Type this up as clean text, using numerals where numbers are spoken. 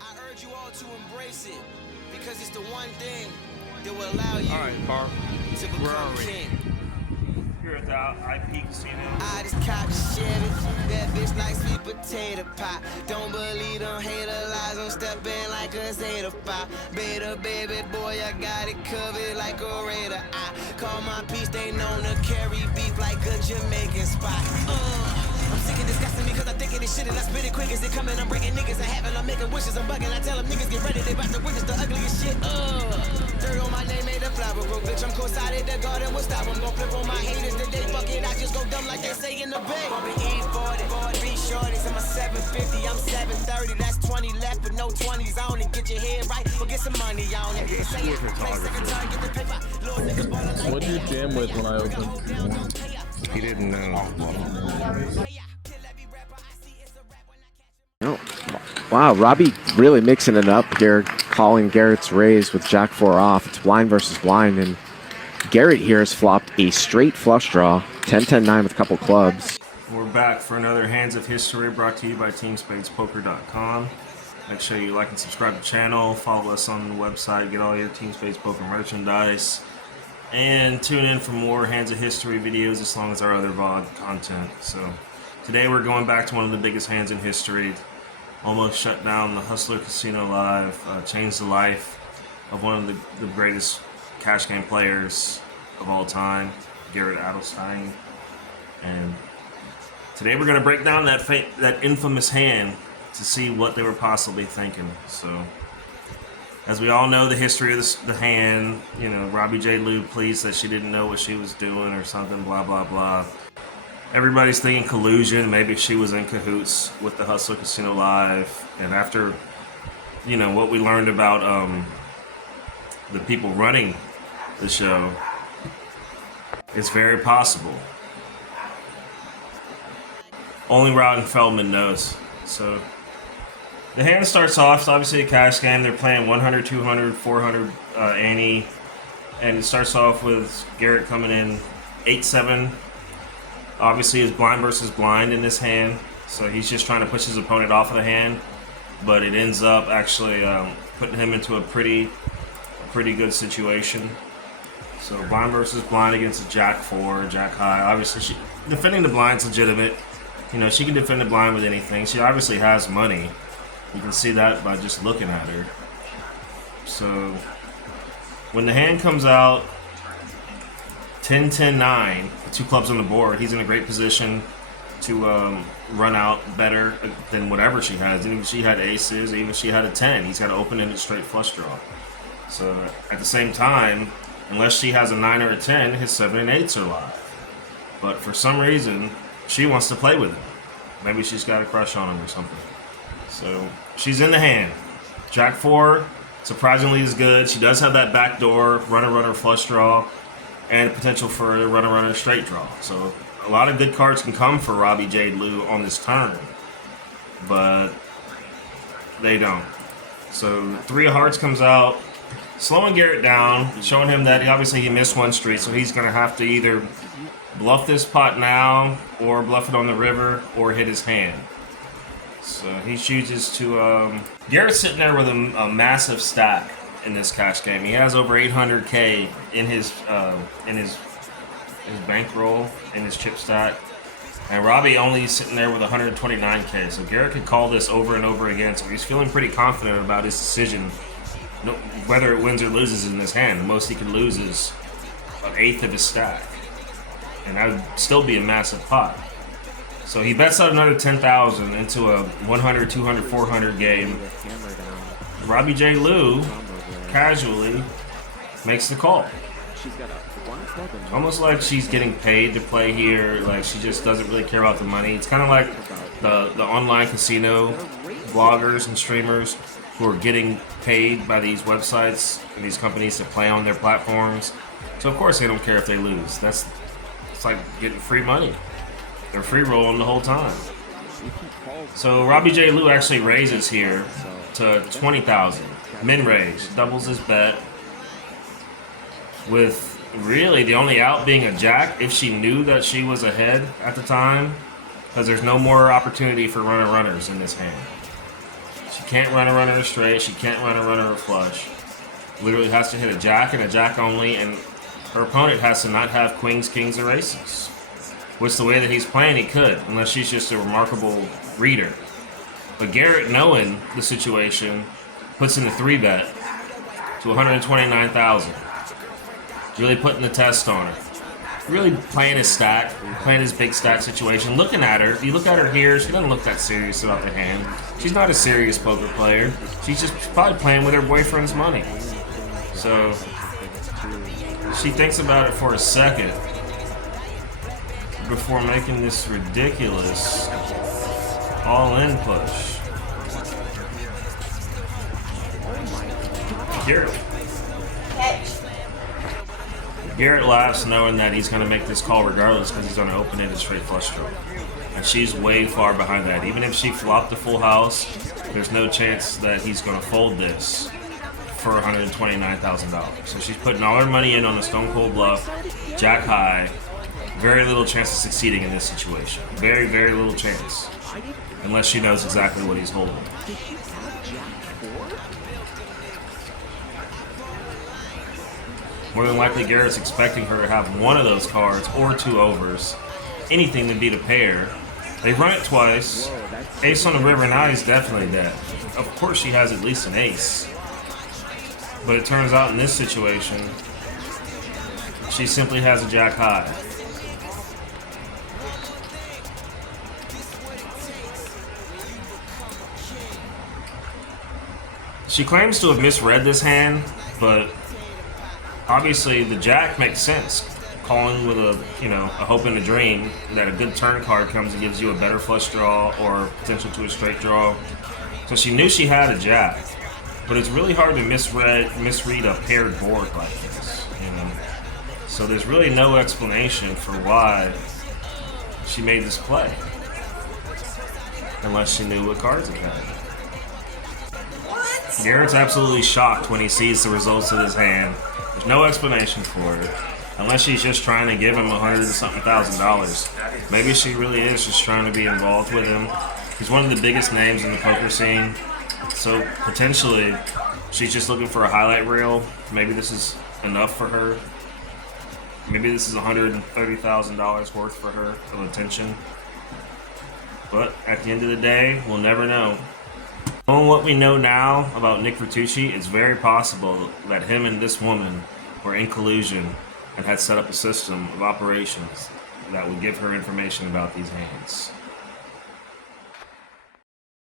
I urge you all to embrace it because it's the one thing that will allow you to become king. Here at the IP Casino. I just cop Chevy, that bitch like sweet potato pie. Don't believe them hater lies, I'm stepping like a Zeta 5. Beta baby boy, I got it covered like a Raider. I call my piece, they known to carry beef like a Jamaican spot. I'm sick of disgusting me cause I think of this shit and I spit it quick as it coming. I'm breaking niggas in heaven, I'm making wishes, I'm bugging. I tell them niggas get ready, they bout to witness the ugliest shit. Third on my name made a flower grow, bitch. I'm co-sided, the garden will stop. I'm gon' flip on my haters the day fuck it. I just go dumb like they say in the bay. Bumpin' E40, 3 shorties in my 750, I'm 730. That's 20 left, but no 20s on it. Get your head right, or get some money on it. Say it, play second time, get the paper. Little niggas ballin' like What did you jam with when I opened? He didn't know. Oh, wow, Robbie really mixing it up here, calling Garrett's raise with Jack 4 off. It's blind versus blind, and Garrett here has flopped a straight flush draw, 10-10-9 with a couple clubs. We're back for another Hands of History brought to you by TeamSpadesPoker.com. Make sure you like and subscribe to the channel, follow us on the website, get all your Team Spades Poker merchandise, and tune in for more Hands of History videos as long as our other VOD content. So today we're going back to one of the biggest hands in history. Almost shut down the Hustler Casino Live, changed the life of one of the greatest cash game players of all time, Garrett Adelstein. And today we're going to break down that infamous hand to see what they were possibly thinking. So, as we all know, the history of the hand, you know, Robbie J. Lou pleased that she didn't know what she was doing or something, blah, blah, blah. Everybody's thinking collusion. Maybe she was in cahoots with the Hustler Casino Live. And after, you know, what we learned about the people running the show, it's very possible. Only Rod and Feldman knows. So the hand starts off, it's obviously a cash game. They're playing 100, 200, 400 ante. And it starts off with Garrett coming in 8-7. Obviously, it's blind versus blind in this hand, so he's just trying to push his opponent off of the hand, but it ends up actually putting him into a pretty good situation. So blind versus blind against a Jack 4, Jack high. Obviously, defending the blind's legitimate. You know, she can defend the blind with anything. She obviously has money. You can see that by just looking at her. So when the hand comes out 10-10-9, the two clubs on the board, he's in a great position to run out better than whatever she has. Even if she had aces, even if she had a 10, he's got to open in a straight flush draw. So at the same time, unless she has a 9 or a 10, his 7 and 8s are live. But for some reason, she wants to play with him. Maybe she's got a crush on him or something. So she's in the hand. Jack 4, surprisingly, is good. She does have that backdoor runner flush draw, and potential for a runner straight draw. So a lot of good cards can come for Robbie J. Lou on this turn, but they don't. So 3 of hearts comes out, slowing Garrett down, showing him that obviously he missed one street, so he's going to have to either bluff this pot now, or bluff it on the river, or hit his hand. So he chooses to... Garrett's sitting there with a massive stack in this cash game. He has over 800K in his bankroll, in his chip stack, and Robbie only sitting there with 129K. So Garrett could call this over and over again. So he's feeling pretty confident about his decision, whether it wins or loses in this hand. The most he could lose is 1/8 of his stack, and that would still be a massive pot. So he bets out another 10,000 into a 100, 200, 400 game. Robbie J. Lou casually makes the call. Almost like she's getting paid to play here, like she just doesn't really care about the money. It's kind of like the online casino bloggers and streamers who are getting paid by these websites and these companies to play on their platforms. So of course they don't care if they lose. It's like getting free money. They're free rolling the whole time. So Robbie J. Lou actually raises here to 20,000. Min raise, doubles his bet, with really the only out being a jack if she knew that she was ahead at the time, because there's no more opportunity for runners in this hand. She can't run a runner straight. She can't run a runner flush. Literally has to hit a jack and a jack only, and her opponent has to not have queens, kings, or aces. Which the way that he's playing, he could, unless she's just a remarkable reader. But Garrett, knowing the situation, puts in the 3-bet to 129,000. Really putting the test on her. Really playing his stack, playing his big stack situation. Looking at her, if you look at her here, she doesn't look that serious about the hand. She's not a serious poker player. She's just probably playing with her boyfriend's money. So she thinks about it for a second before making this ridiculous all-in push. Garrett laughs knowing that he's going to make this call regardless because he's going to open it a straight flush draw. And she's way far behind that. Even if she flopped the full house, there's no chance that he's going to fold this for $129,000. So she's putting all her money in on a stone cold bluff, jack high. Very little chance of succeeding in this situation. Very, very little chance. Unless she knows exactly what he's holding. More than likely, Garrett's expecting her to have one of those cards or 2 overs. Anything to beat a pair. They run it twice. Ace on the river, now he's definitely dead. Of course she has at least an ace. But it turns out in this situation, she simply has a jack high. She claims to have misread this hand, but obviously the jack makes sense. Calling with a hope and a dream that a good turn card comes and gives you a better flush draw or potential to a straight draw. So she knew she had a jack, but it's really hard to misread a paired board like this, So there's really no explanation for why she made this play, unless she knew what cards it had. Garrett's absolutely shocked when he sees the results of his hand. There's no explanation for it, unless she's just trying to give him $100,000. Maybe she really is just trying to be involved with him. He's one of the biggest names in the poker scene, so potentially she's just looking for a highlight reel. Maybe this is enough for her. Maybe this is $130,000 worth for her of attention. But at the end of the day, we'll never know. Knowing what we know now about Nick Vertucci, it's very possible that him and this woman were in collusion and had set up a system of operations that would give her information about these hands.